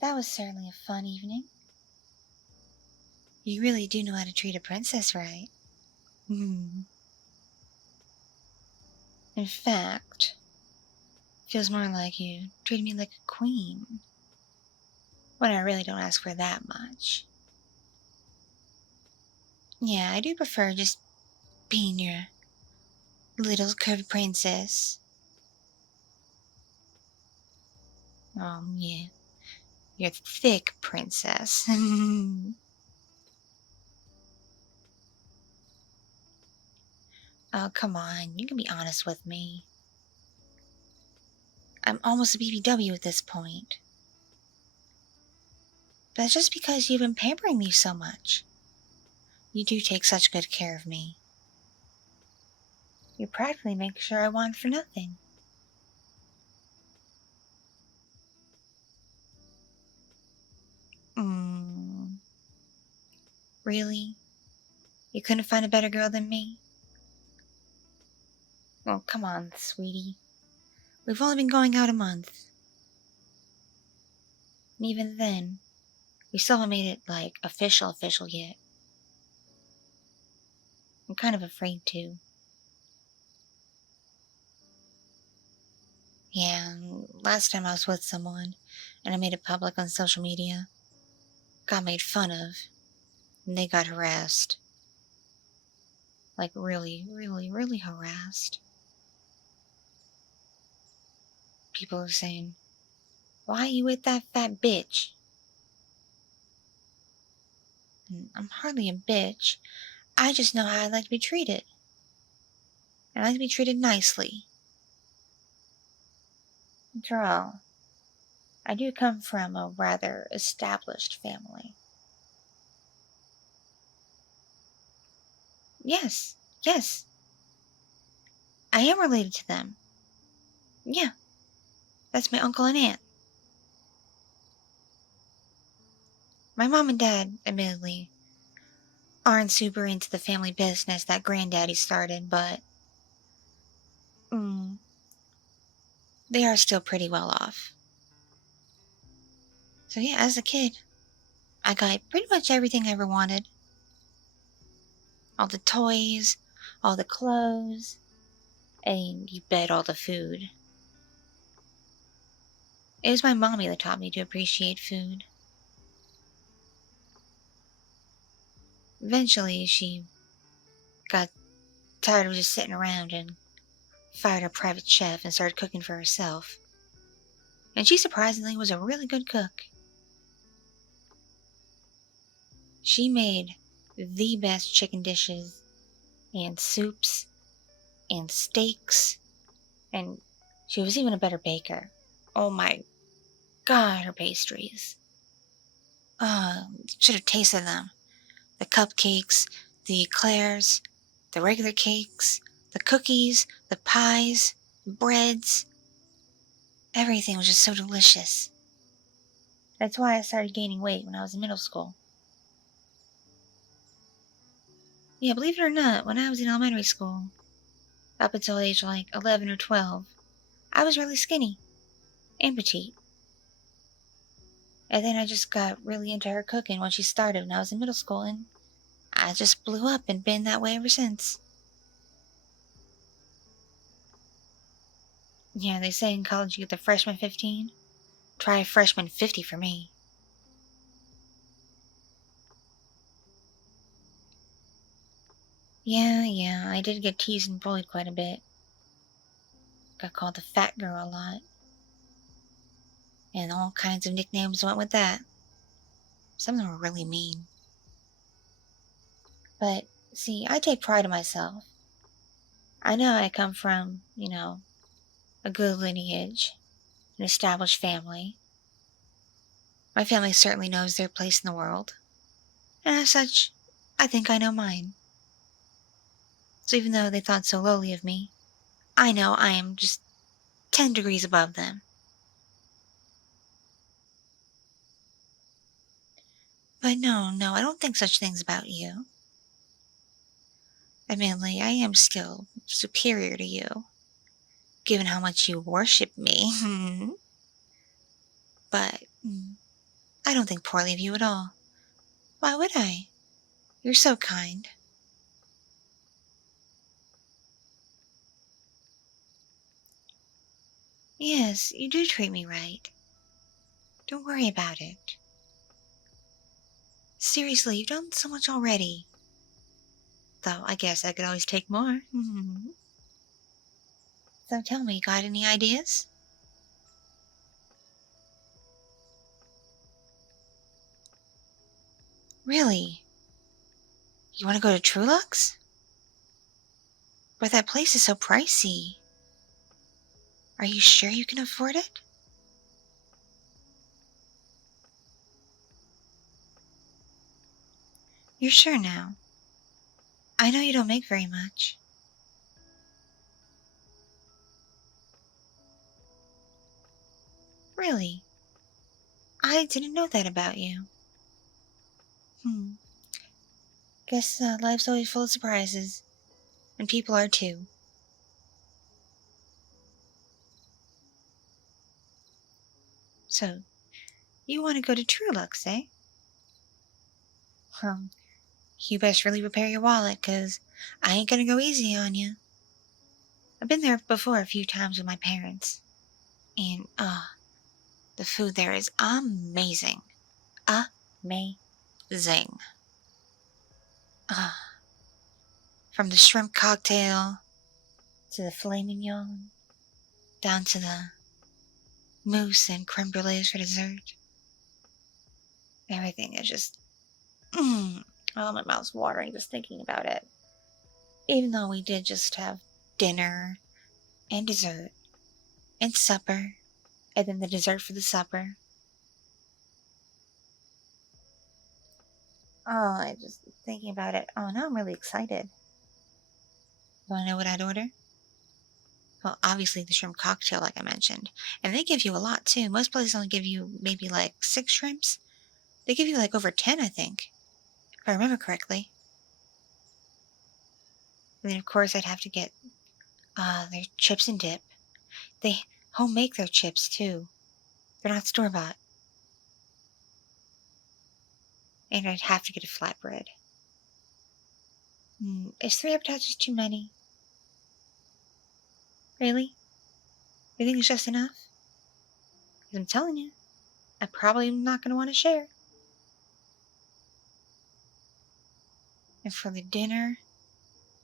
That was certainly a fun evening. You really do know how to treat a princess right. In fact, feels more like you treated me like a queen. When I really don't ask for that much. Yeah, I do prefer just being your little curvy princess. Yeah. Your thick princess. Oh, come on. You can be honest with me. I'm almost a BBW at this point. But that's just because you've been pampering me so much. You do take such good care of me. You practically make sure I want for nothing. Mm, really? You couldn't find a better girl than me? Oh, come on, sweetie. We've only been going out a month. And even then, we still haven't made it, like, official yet. I'm kind of afraid to. Yeah, last time I was with someone, and I made it public on social media. Got made fun of, and they got harassed. Like, really harassed. People are saying, "Why are you with that fat bitch?" And I'm hardly a bitch. I just know how I like to be treated. I like to be treated nicely. After all, I do come from a rather established family. Yes, yes, I am related to them. Yeah, that's my uncle and aunt. My mom and dad, admittedly, aren't super into the family business that granddaddy started, but mm, they are still pretty well off. So yeah, as a kid, I got pretty much everything I ever wanted. All the toys, all the clothes, and you bet all the food. It was my mommy that taught me to appreciate food. Eventually, she got tired of just sitting around and fired a private chef and started cooking for herself. And she surprisingly was a really good cook. She made the best chicken dishes and soups and steaks, and she was even a better baker. Oh my god, her pastries. Should have tasted them. The cupcakes, the eclairs, the regular cakes, the cookies, the pies, breads. Everything was just so delicious. That's why I started gaining weight when I was in middle school. Yeah, believe it or not, when I was in elementary school, up until age like 11 or 12, I was really skinny and petite. And then I just got really into her cooking when she started when I was in middle school, and I just blew up and been that way ever since. Yeah, they say in college you get the freshman 15. Try a freshman 50 for me. Yeah, I did get teased and bullied quite a bit. Got called the fat girl a lot. And all kinds of nicknames went with that. Some of them were really mean. But, see, I take pride in myself. I know I come from, a good lineage, an established family. My family certainly knows their place in the world. And as such, I think I know mine. So even though they thought so lowly of me, I know I am just 10 degrees above them. But no, I don't think such things about you. Admittedly, I am still superior to you, given how much you worship me. But I don't think poorly of you at all. Why would I? You're so kind. Yes, you do treat me right. Don't worry about it. Seriously, you've done so much already. Though I guess I could always take more. So tell me, got any ideas? Really? You want to go to Trulux? But that place is so pricey. Are you sure you can afford it? You're sure now? I know you don't make very much. Really? I didn't know that about you. Hmm. Guess life's always full of surprises. And people are too. So, you want to go to Trulux, eh? Um, you best really prepare your wallet, 'cause I ain't gonna go easy on you. I've been there before a few times with my parents. And, the food there is amazing. Amazing. Uh, from the shrimp cocktail, to the filet mignon, down to the mousse and creme brulees for dessert. Everything is just, oh, my mouth's watering just thinking about it. Even though we did just have dinner and dessert and supper, and then the dessert for the supper. Oh, I just thinking about it. Oh, now I'm really excited. You want to know what I'd order? Well, obviously the shrimp cocktail, like I mentioned. And they give you a lot, too. Most places only give you maybe like 6 shrimps. They give you like over 10, I think, if I remember correctly. And then, of course, I'd have to get their chips and dip. They home make their chips, too. They're not store-bought. And I'd have to get a flatbread. Is 3 appetizers too many? Really? You think it's just enough? 'Cause I'm telling you, I'm probably not going to want to share. And for the dinner,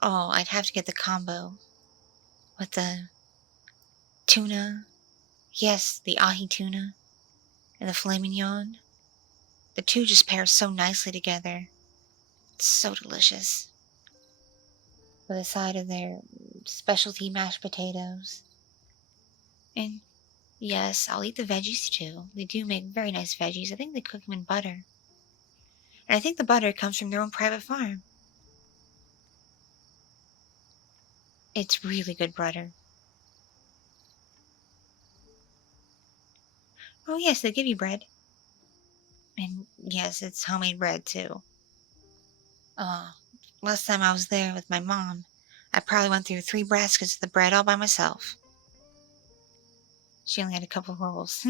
oh, I'd have to get the combo with the tuna. Yes, the ahi tuna and the filet mignon. The two just pair so nicely together. It's so delicious. With a side of their specialty mashed potatoes. And yes, I'll eat the veggies too. They do make very nice veggies. I think they cook them in butter. And I think the butter comes from their own private farm. It's really good butter. Oh yes, they give you bread. And yes, it's homemade bread too. Uh, Last time I was there with my mom, I probably went through 3 baskets of the bread all by myself. She only had a couple rolls.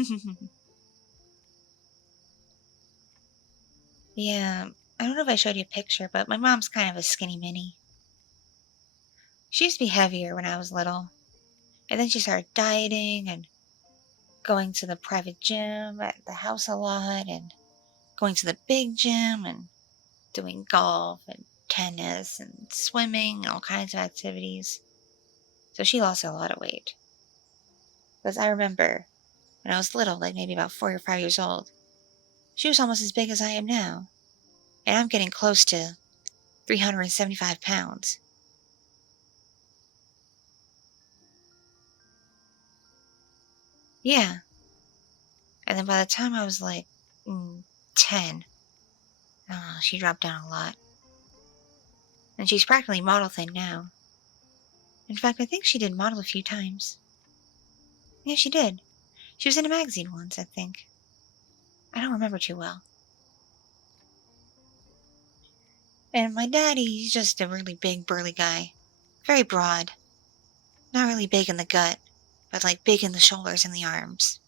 Yeah, I don't know if I showed you a picture, but my mom's kind of a skinny mini. She used to be heavier when I was little, and then she started dieting and going to the private gym at the house a lot, and going to the big gym and doing golf and tennis and swimming and all kinds of activities. So she lost a lot of weight. Because I remember when I was little, like maybe about 4 or 5 years old, she was almost as big as I am now, and I'm getting close to 375 pounds. Yeah, and then by the time I was like 10, she dropped down a lot. And she's practically model thin now. In fact, I think she did model a few times. Yeah, she did. She was in a magazine once, I think. I don't remember too well. And my daddy, he's just a really big, burly guy. Very broad. Not really big in the gut, but like big in the shoulders and the arms.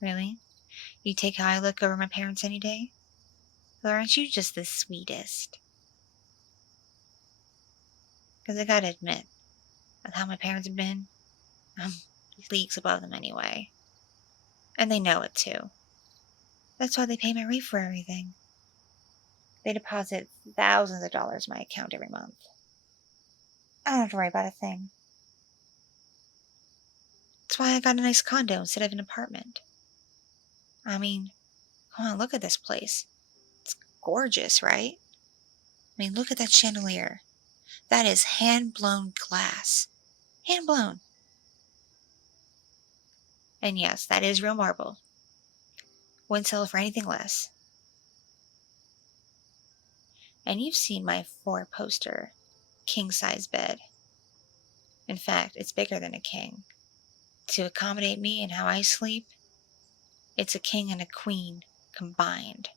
Really? You take how I look over my parents any day? Or aren't you just the sweetest? Because I gotta admit, with how my parents have been, I'm leagues above them anyway. And they know it too. That's why they pay my rent for everything. They deposit thousands of dollars in my account every month. I don't have to worry about a thing. That's why I got a nice condo instead of an apartment. I mean, come on, look at this place. It's gorgeous, right? I mean, look at that chandelier. That is hand-blown glass. Hand-blown. And yes, that is real marble. Wouldn't sell it for anything less. And you've seen my four-poster, king-size bed. In fact, it's bigger than a king. To accommodate me and how I sleep, it's a king and a queen combined.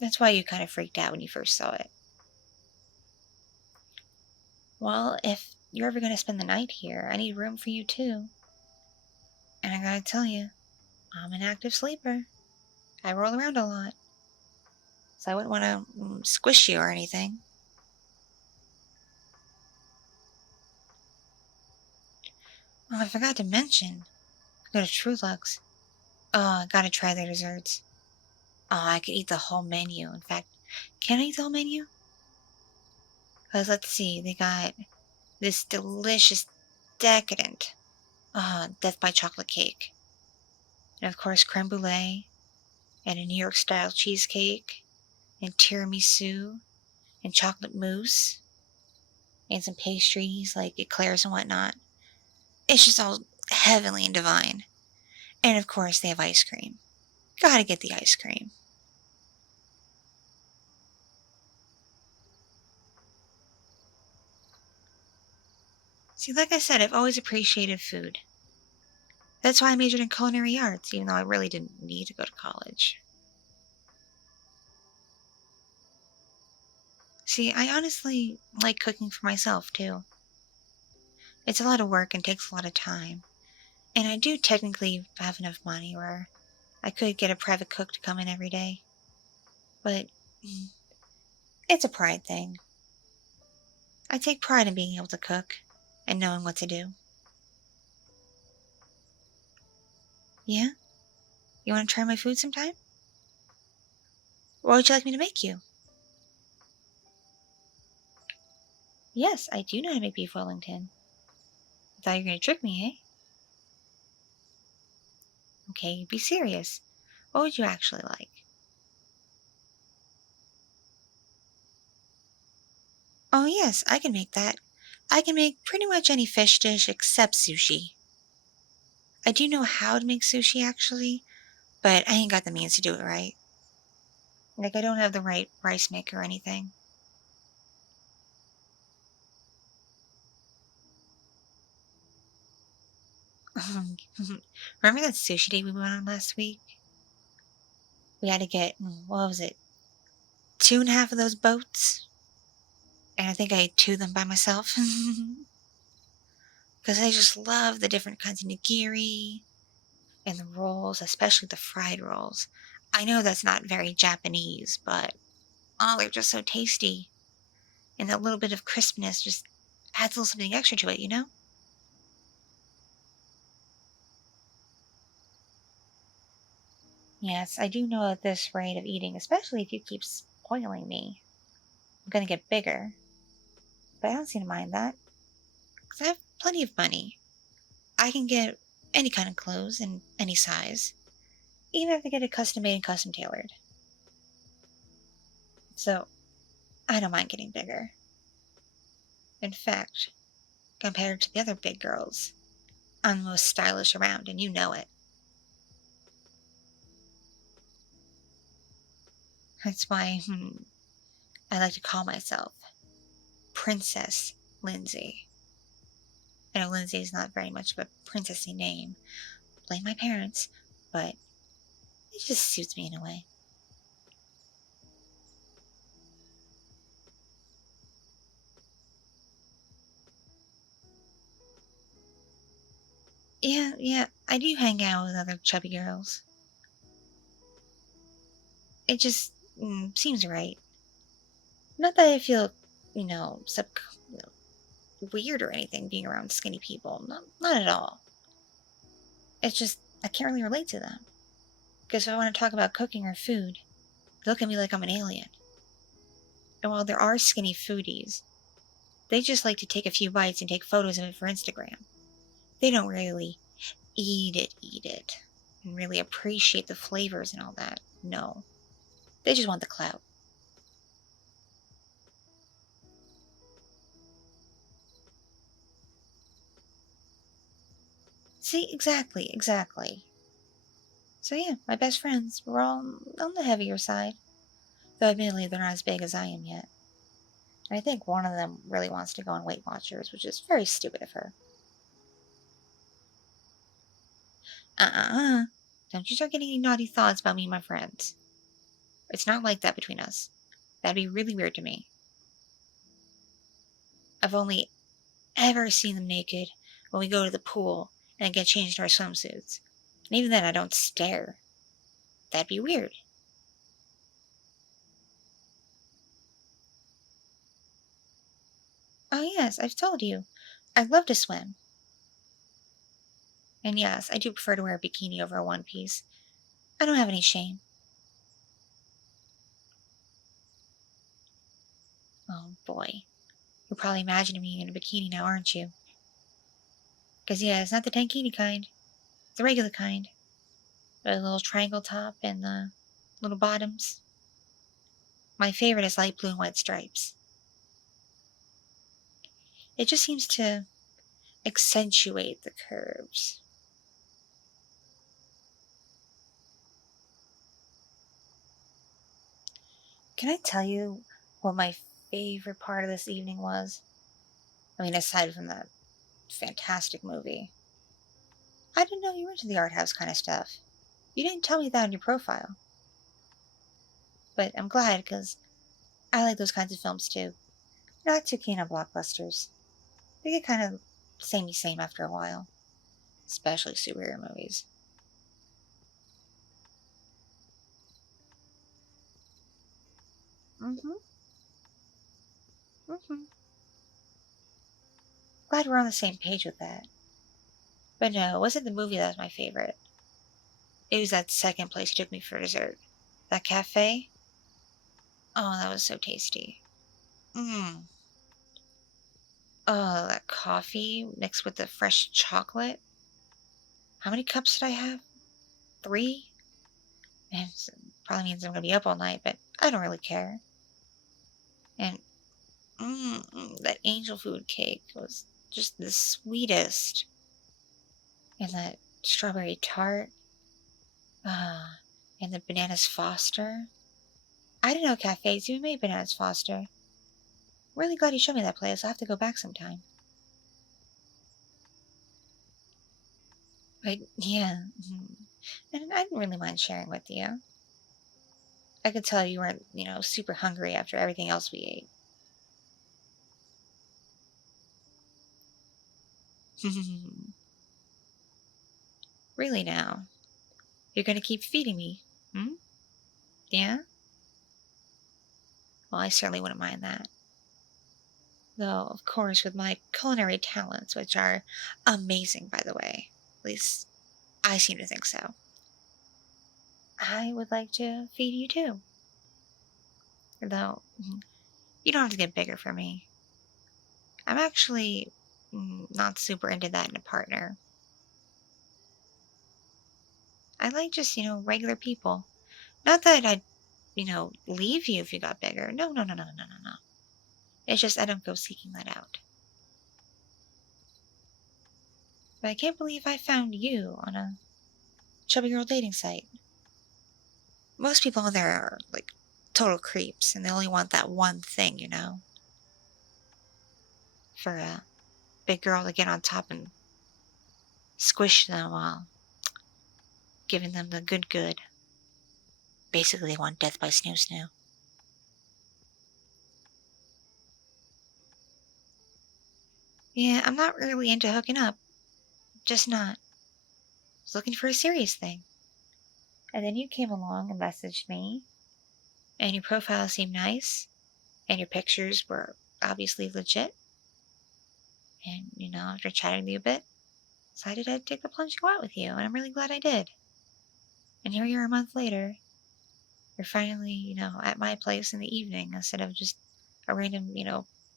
That's why you kind of freaked out when you first saw it. Well, if you're ever going to spend the night here, I need room for you too. And I gotta tell you, I'm an active sleeper. I roll around a lot. So I wouldn't want to squish you or anything. Oh, I forgot to mention. Go to True Lux. Oh, I gotta try their desserts. Oh, I could eat the whole menu. In fact, can I eat the whole menu? Because let's see, they got this delicious, decadent, Death by Chocolate cake. And of course, creme brulee, and a New York style cheesecake, and tiramisu, and chocolate mousse, and some pastries like eclairs and whatnot. It's just all heavenly and divine. And of course, they have ice cream. Gotta get the ice cream. See, like I said, I've always appreciated food. That's why I majored in culinary arts, even though I really didn't need to go to college. See, I honestly like cooking for myself, too. It's a lot of work and takes a lot of time. And I do technically have enough money where I could get a private cook to come in every day. But it's a pride thing. I take pride in being able to cook and knowing what to do. Yeah? You want to try my food sometime? What would you like me to make you? Yes, I do know how to make beef Wellington. I thought you were going to trick me, eh? Okay, be serious. What would you actually like? Oh, yes, I can make that. I can make pretty much any fish dish except sushi. I do know how to make sushi, actually, but I ain't got the means to do it right. Like, I don't have the right rice maker or anything. Remember that sushi date we went on last week? We had to get, what was it, two and a half of those boats? And I think I ate two of them by myself. Because I just love the different kinds of nigiri and the rolls, especially the fried rolls. I know that's not very Japanese, but oh, they're just so tasty. And that little bit of crispness just adds a little something extra to it, you know? Yes, I do know at this rate of eating, especially if you keep spoiling me, I'm gonna get bigger. But I don't seem to mind that, because I have plenty of money. I can get any kind of clothes in any size, even if they get it custom made and custom tailored. So, I don't mind getting bigger. In fact, compared to the other big girls, I'm the most stylish around, and you know it. That's why I like to call myself Princess Lindsay. I know Lindsay is not very much of a princessy name. Blame my parents, but it just suits me in a way. Yeah, I do hang out with other chubby girls. It just seems right. Not that I feel, you know, you know, weird or anything being around skinny people. Not at all. It's just, I can't really relate to them. Because if I want to talk about cooking or food, they look at me like I'm an alien. And while there are skinny foodies, they just like to take a few bites and take photos of it for Instagram. They don't really eat it, and really appreciate the flavors and all that. No. They just want the clout. See, exactly. So yeah, my best friends, we're all on the heavier side. Though admittedly, they're not as big as I am yet. And I think one of them really wants to go on Weight Watchers, which is very stupid of her. Uh-uh. Don't you start getting any naughty thoughts about me and my friends. It's not like that between us. That'd be really weird to me. I've only ever seen them naked when we go to the pool and get changed in our swimsuits. And even then, I don't stare. That'd be weird. Oh, yes, I've told you. I love to swim. And yes, I do prefer to wear a bikini over a one piece. I don't have any shame. Oh, boy. You're probably imagining me in a bikini now, aren't you? Because, yeah, it's not the tankini kind. It's the regular kind. With a little triangle top and the little bottoms. My favorite is light blue and white stripes. It just seems to accentuate the curves. Can I tell you what my favorite part of this evening was? I mean, aside from that fantastic movie. I didn't know you were into the art house kind of stuff. You didn't tell me that on your profile. But I'm glad, because I like those kinds of films too. Not too keen on blockbusters. They get kind of samey after a while. Especially superhero movies. Mm-hmm. Mm-hmm. Glad we're on the same page with that. But no, it wasn't the movie that was my favorite. It was that second place you took me for dessert. That cafe. Oh, that was so tasty. Mmm. Oh, that coffee mixed with the fresh chocolate. How many cups did I have? 3? Man, probably means I'm gonna be up all night, but I don't really care. And that angel food cake was just the sweetest. And that strawberry tart. Ah, and the bananas Foster. I didn't know cafes even made bananas Foster. Really glad you showed me that place. I'll have to go back sometime. But yeah, and I didn't really mind sharing with you. I could tell you weren't, super hungry after everything else we ate. Really now? You're gonna keep feeding me? Hmm? Yeah? Well, I certainly wouldn't mind that. Though, of course, with my culinary talents, which are amazing, by the way, at least I seem to think so, I would like to feed you too. Though, you don't have to get bigger for me. I'm actually not super into that in a partner. I like just, regular people. Not that I'd, leave you if you got bigger. No, no, no, no, no, no, no. It's just I don't go seeking that out. But I can't believe I found you on a chubby girl dating site. Most people on there are, like, total creeps, and they only want that one thing, for a big girl to get on top and squish them while giving them the good. Basically, they want death by snoo. Yeah, I'm not really into hooking up. Just not. was looking for a serious thing. And then you came along and messaged me, and your profile seemed nice, and your pictures were obviously legit. And, after chatting with you a bit, decided I'd take the plunge and go out with you, and I'm really glad I did. And here you are a month later. You're finally, at my place in the evening instead of just a random,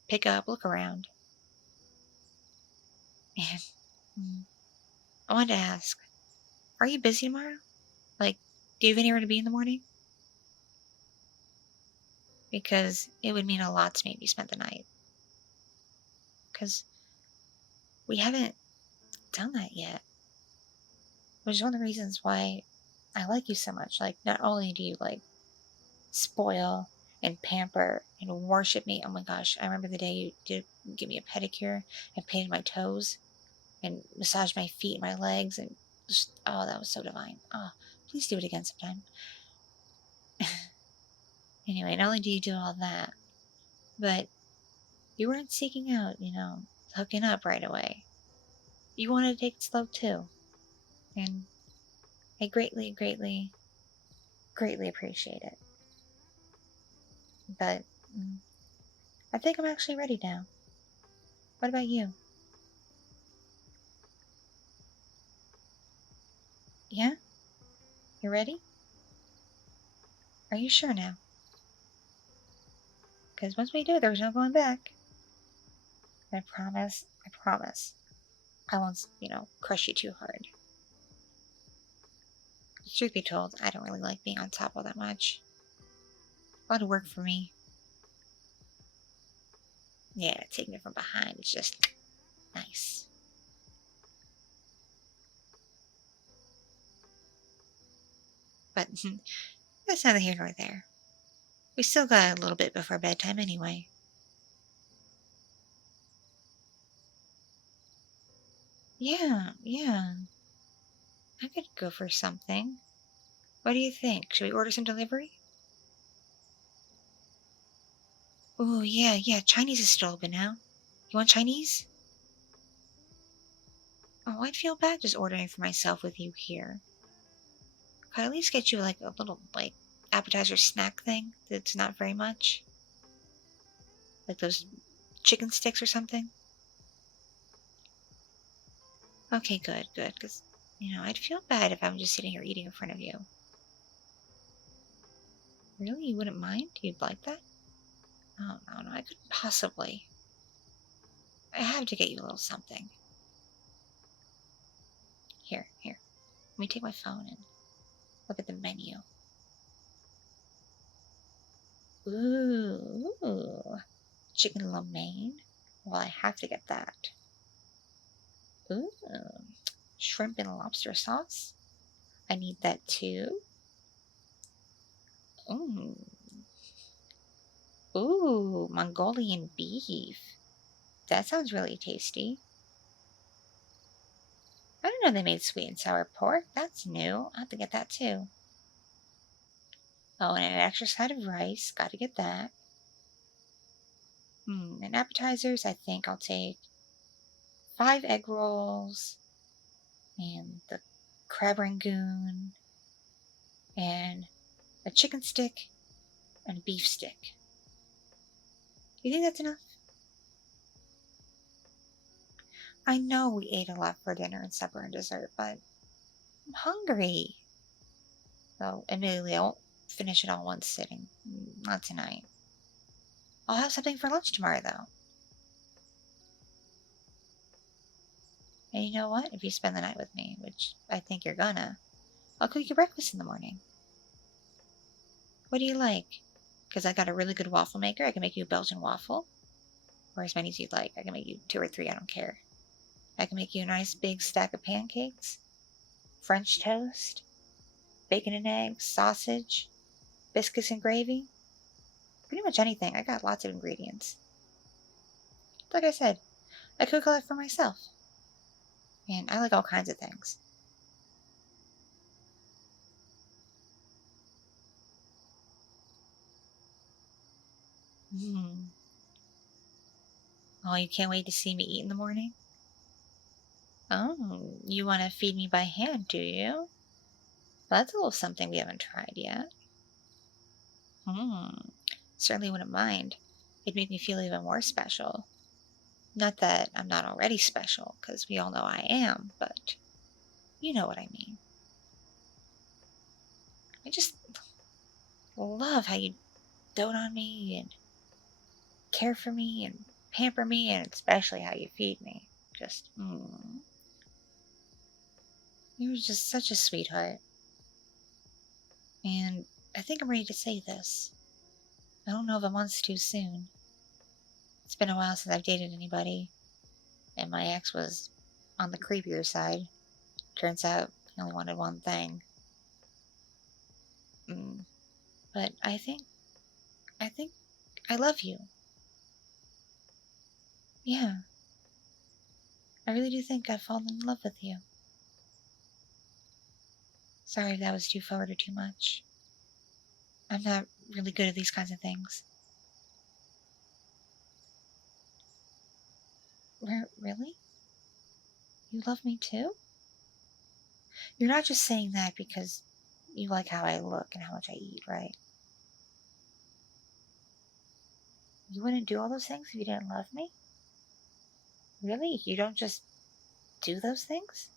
pick up, look around. And I wanted to ask, are you busy tomorrow? Like, do you have anywhere to be in the morning? Because it would mean a lot to maybe spend the night. Because we haven't done that yet. Which is one of the reasons why I like you so much. Like, not only do you, spoil and pamper and worship me. Oh my gosh, I remember the day you did give me a pedicure and painted my toes and massaged my feet and my legs, and just, oh, that was so divine. Oh, please do it again sometime. Anyway, not only do you do all that, but you weren't seeking out, hooking up right away. You wanted to take it slow too. And I greatly, greatly, greatly appreciate it. But I think I'm actually ready now. What about you? Yeah? You ready? Are you sure now? Because once we do, there's no going back. I promise, I won't, crush you too hard. Truth be told, I don't really like being on top all that much. A lot of work for me. Yeah, taking it from behind is just nice. But that's neither here nor there. We still got a little bit before bedtime anyway. Yeah. I could go for something. What do you think? Should we order some delivery? Oh, yeah. Chinese is still open now. You want Chinese? Oh, I'd feel bad just ordering for myself with you here. Could I at least get you a little appetizer snack thing that's not very much? Like those chicken sticks or something? Okay, good. Because, I'd feel bad if I'm just sitting here eating in front of you. Really? You wouldn't mind? You'd like that? Oh, no, I couldn't possibly. I have to get you a little something. Here. Let me take my phone and look at the menu. Ooh. Chicken lo mein. Well, I have to get that. Ooh. Shrimp and lobster sauce. I need that too. Ooh, Mongolian beef. That sounds really tasty. I didn't know they made sweet and sour pork. That's new. I'll have to get that too. Oh, and an extra side of rice. Gotta get that. And appetizers, I think I'll take 5 egg rolls and the crab rangoon and a chicken stick and a beef stick. You think that's enough? I know we ate a lot for dinner and supper and dessert, but I'm hungry. Though, admittedly, I won't finish it all in one sitting. Not tonight. I'll have something for lunch tomorrow, though. And you know what? If you spend the night with me, which I think you're gonna, I'll cook you breakfast in the morning. What do you like? Because I got a really good waffle maker. I can make you a Belgian waffle. Or as many as you'd like. I can make you 2 or 3, I don't care. I can make you a nice big stack of pancakes, French toast, bacon and eggs, sausage, biscuits and gravy. Pretty much anything. I got lots of ingredients. Like I said, I cook a lot for myself. And I like all kinds of things. Oh, you can't wait to see me eat in the morning? Oh, you want to feed me by hand, do you? That's a little something we haven't tried yet. Certainly wouldn't mind. It'd make me feel even more special. Not that I'm not already special, because we all know I am, but you know what I mean. I just love how you dote on me and care for me and pamper me, and especially how you feed me. Just, You're just such a sweetheart. And I think I'm ready to say this. I don't know if a month's too soon. It's been a while since I've dated anybody, and my ex was on the creepier side. Turns out he only wanted one thing. But I think I love you. Yeah, I really do think I've fallen in love with you. Sorry if that was too forward or too much. I'm not really good at these kinds of things. Really? You love me too? You're not just saying that because you like how I look and how much I eat, right? You wouldn't do all those things if you didn't love me? Really? You don't just do those things?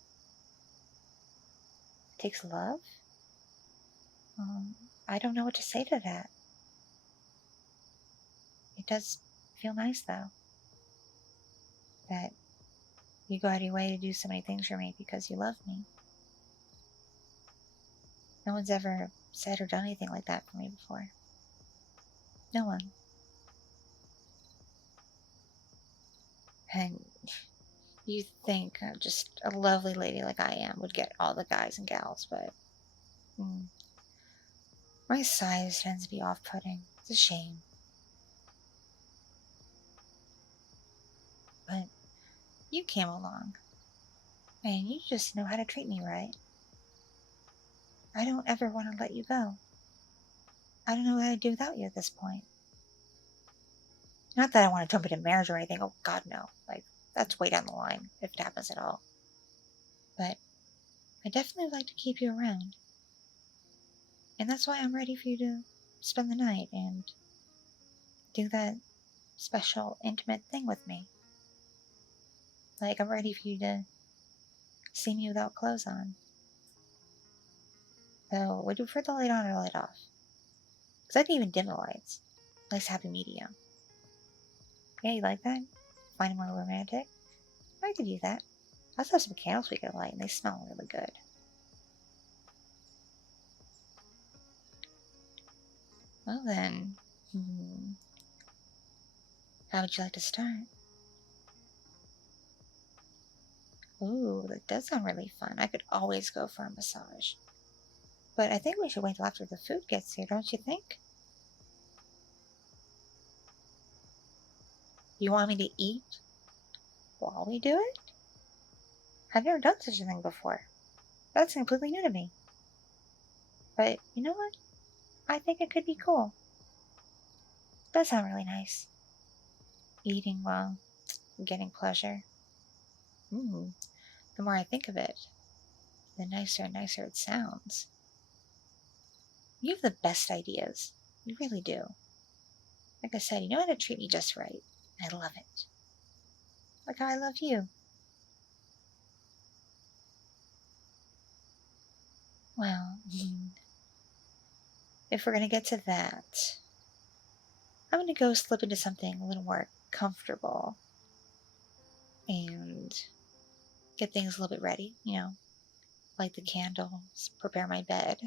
It takes love? I don't know what to say to that. It does feel nice, though, that you go out of your way to do so many things for me because you love me. No one's ever said or done anything like that for me before. No one. And you think just a lovely lady like I am would get all the guys and gals, but my size tends to be off-putting. It's a shame. But you came along, and you just know how to treat me right. I don't ever want to let you go. I don't know what I'd do without you at this point. Not that I want to jump into marriage or anything. Oh, God, no. That's way down the line, if it happens at all. But I definitely would like to keep you around. And that's why I'm ready for you to spend the night and do that special, intimate thing with me. I'm ready for you to see me without clothes on. Though, would you prefer the light on or light off? Because I can even dim the lights. Nice happy medium. Yeah, you like that? Find it more romantic? I could do that. I also have some candles we could light, and they smell really good. Well then, how would you like to start? Ooh, that does sound really fun. I could always go for a massage. But I think we should wait till after the food gets here, don't you think? You want me to eat while we do it? I've never done such a thing before. That's completely new to me. But you know what? I think it could be cool. It does sound really nice. Eating while getting pleasure. The more I think of it, the nicer and nicer it sounds. You have the best ideas. You really do. Like I said, you know how to treat me just right. I love it. Like how I love you. Well, if we're going to get to that, I'm going to go slip into something a little more comfortable and get things a little bit ready, light the candles, prepare my bed.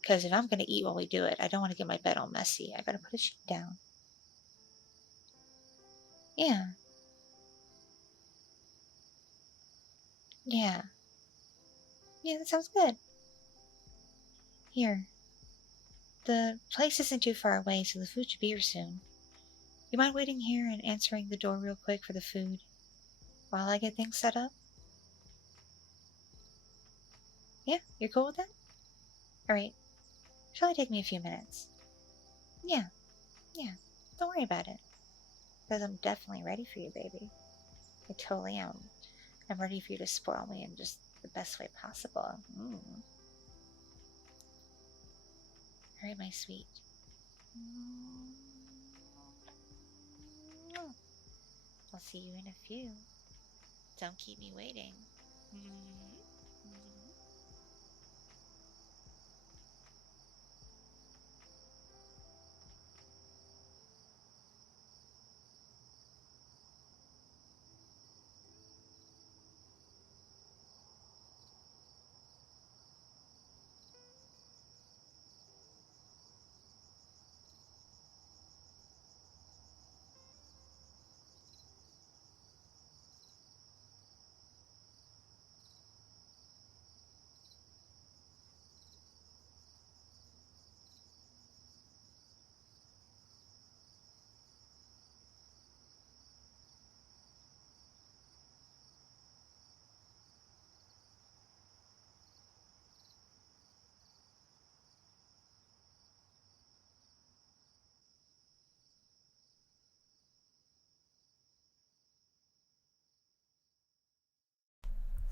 Because if I'm going to eat while we do it, I don't want to get my bed all messy. I got to put a sheet down. Yeah. Yeah. Yeah, that sounds good. Here. The place isn't too far away, so the food should be here soon. You mind waiting here and answering the door real quick for the food while I get things set up? Yeah, you're cool with that? Alright. Should only take me a few minutes. Yeah. Don't worry about it. Because I'm definitely ready for you, baby. I totally am. I'm ready for you to spoil me in just the best way possible. Alright, my sweet. I'll see you in a few. Don't keep me waiting.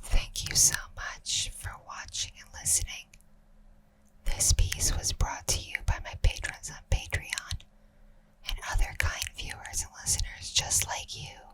Thank you so much for watching and listening. This piece was brought to you by my patrons on Patreon and other kind viewers and listeners just like you.